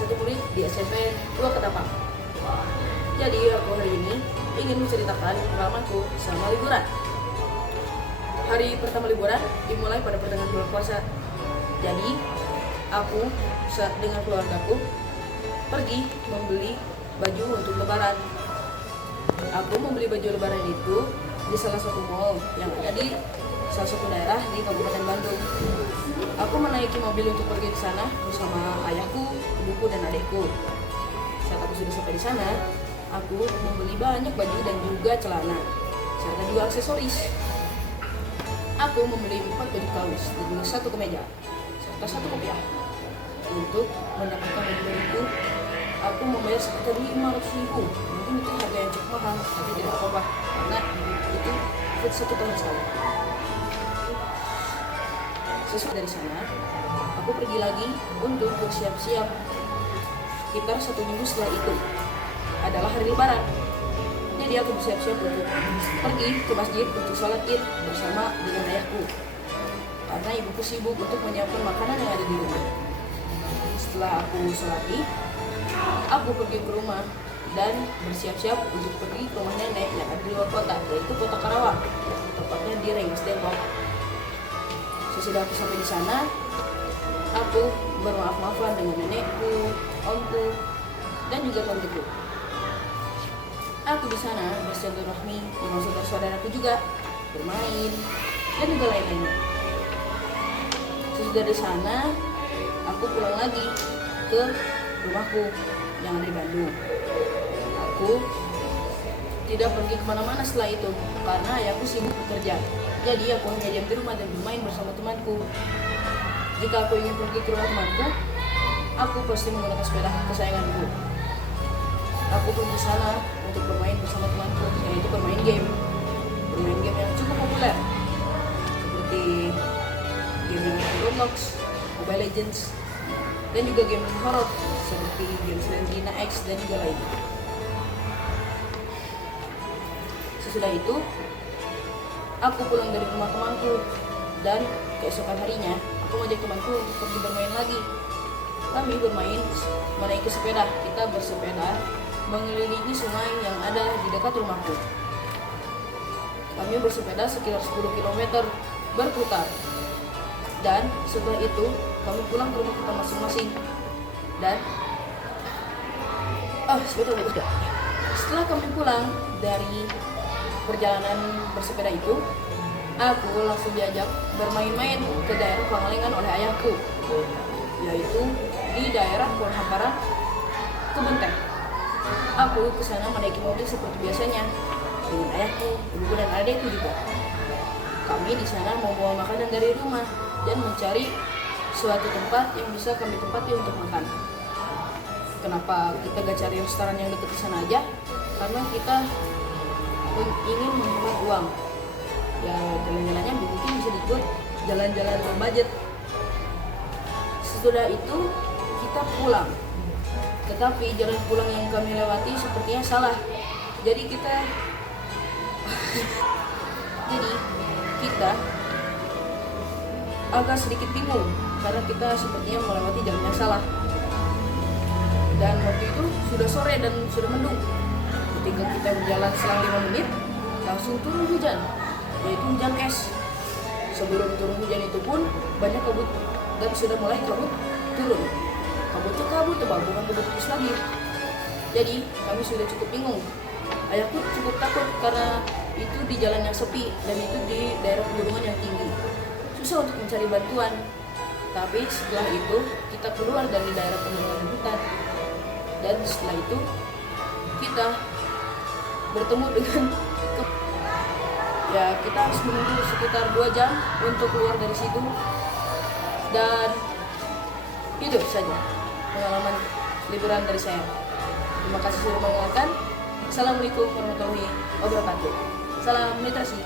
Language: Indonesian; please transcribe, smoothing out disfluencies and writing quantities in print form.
satu murid di SMP 2 Ketapang. Jadi aku hari ini ingin menceritakan pengalamanku selama liburan. Hari pertama liburan dimulai pada pertengahan bulan puasa. Jadi aku dengan keluargaku pergi membeli baju untuk lebaran. Aku membeli baju lebaran itu di salah satu mall yang ada di salah satu daerah di Kabupaten Bandung. Aku menaiki mobil untuk pergi ke sana bersama ayahku, ibuku, dan adikku. Saat aku sudah sampai di sana, aku membeli banyak baju dan juga celana, serta juga aksesoris. Aku membeli 4 baju kaos dan juga 1 kemeja, serta 1 kopiah. Untuk mendapatkan baju itu, aku membayar sekitar 500.000. Mungkin itu harga yang cukup mahal, tapi tidak apa-apa karena itu 1 tahun sekali. Sesudah dari sana, aku pergi lagi untuk bersiap-siap. Sekitar 1 minggu setelah itu adalah hari lebaran. Jadi aku bersiap-siap untuk pergi ke masjid untuk sholat id bersama dengan ayahku. Karena ibuku sibuk untuk menyiapkan makanan yang ada di rumah. Setelah aku sholat id, aku pergi ke rumah dan bersiap-siap untuk pergi ke rumah nenek yang ada di luar kota, yaitu Kota Karawang, tepatnya di Rengas Dengklok. Sesudah aku sampai di sana, aku bermaaf-maafan dengan nenekku, omku, dan juga tanteku. Aku di sana bersilaturahmi dengan saudara-saudaraku juga, bermain, dan juga lain-lainnya. Sesudah di sana, aku pulang lagi ke rumahku yang ada di Bandung. Aku tidak pergi kemana-mana setelah itu karena ayahku sibuk bekerja. Jadi aku hanya diam di rumah dan bermain bersama temanku. Jika aku ingin pergi ke rumah temanku, aku pasti menggunakan sepeda kesayanganku. Aku pergi ke sana untuk bermain bersama temanku, yaitu bermain game yang cukup populer seperti game yang ada Roblox, Mobile Legends, dan juga game horror seperti game Slendrina X dan juga lainnya. Sesudah itu, aku pulang dari rumah temanku dan keesokan harinya aku mengajak temanku untuk pergi bermain lagi. Kami bermain menaiki sepeda. Kita bersepeda mengelilingi sungai yang ada di dekat rumahku. Kami bersepeda sekitar 10 km berputar. Dan setelah itu kami pulang ke rumah kita masing-masing. Dan setelah kami pulang dari perjalanan bersepeda itu, aku langsung diajak bermain-main ke daerah Pangalengan oleh ayahku, yaitu di daerah Pohon Hamparan, Kebun Teh. Aku ke sana menaiki mobil seperti biasanya dengan ayahku, ibuku, dan adikku juga. Kami di sana membawa makanan dari rumah dan mencari suatu tempat yang bisa kami tempati untuk makan. Kenapa kita gak cari restoran yang dekat di sana aja? Karena kita ingin menghemat uang. Ya, jalan-jalannya mungkin bisa dibuat jalan-jalan berbudget. Sesudah itu kita pulang. Tetapi jalan pulang yang kami lewati sepertinya salah. Jadi kita agak sedikit bingung karena kita sepertinya melewati jalan yang salah. Dan waktu itu sudah sore dan sudah mendung. Ketika kita berjalan selang 5 menit, langsung turun hujan, yaitu hujan es. Sebelum turun hujan itu pun banyak kabut dan sudah mulai kabut turun. Kabutnya kabut tebal, bukan kabut tipis lagi. Jadi kami sudah cukup bingung. Ayahku cukup takut karena itu di jalan yang sepi dan itu di daerah pegunungan yang tinggi. Susah untuk mencari bantuan. Tapi setelah itu kita keluar dari daerah pegunungan hutan. Dan setelah itu kita bertemu dengan kita harus menunggu sekitar 2 jam untuk keluar dari situ. Dan itu saja pengalaman liburan dari saya. Terima kasih sudah mendengarkan. Assalamualaikum warahmatullahi wabarakatuh. Salam literasi.